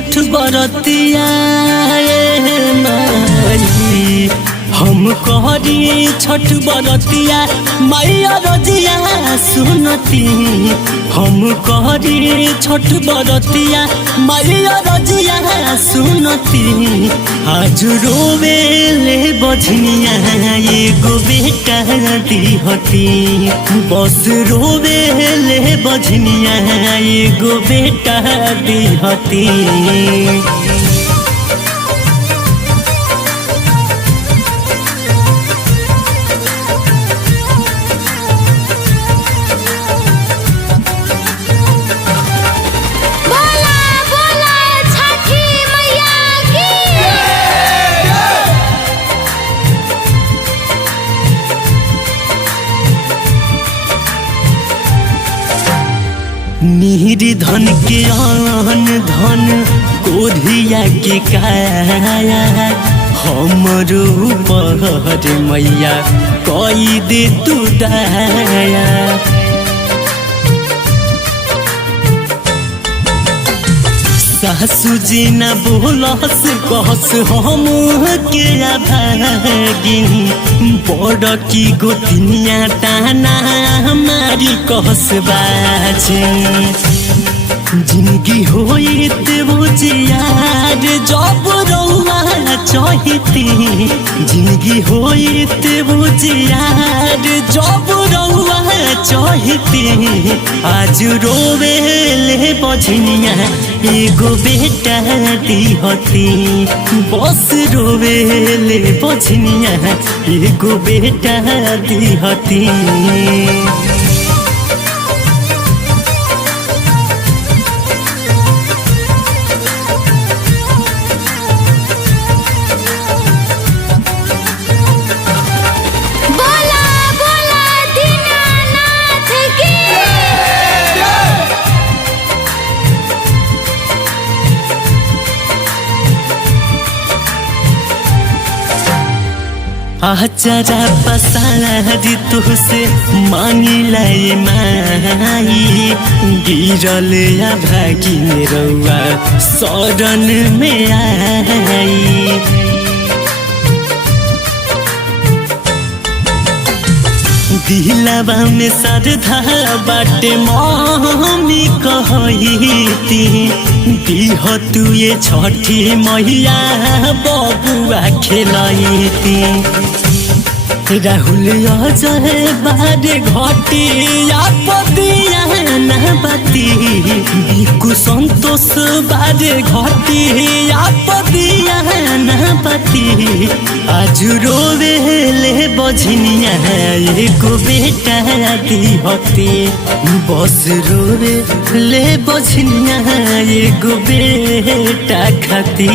छठ बरतिया माई हम कहरी छठ बरतिया मैया रजिया सुनती हम कहरी छठ बरतिया मैया रजिया सुनती आज रोवे ले बझनिया एगो बेटा दिहती बस रोवे ले बझनिया एगो बेटा दिहती। निर्धन के आन धन कोढ़िया के काया हमरो ऊपर मैया कई दे तू दया। सासू जी न बोलस कहस हम के भागिनी बड़ की गोतनिया ताना हमारी कहस बाजे जिंदगी होइत बुझियार जब रौआ चाहती जिंदगी होइत बुझियार जब रौआ चाहती आज रोवे ले बझनिया एगो बेटा दिहती बस रोवे ले बझनिया एगो बेटा दिहती। आचारा पसारी तुहसे मांगी लाई माई गिरल या भागी रउआ शरण में आई दिलवा में श्रद्धा बाटे मम्मी कहती दीह तू ये छठी मैया बबुआ खेलती राहुल अजय बारे घटिया पदिया न बाती बिकु संतोष बारे घटिया पदिया न बाती आज रोवे ले बझनिया एगो बेटा दिहती बस रोवे ले बझनिया एगो बेटा खाती।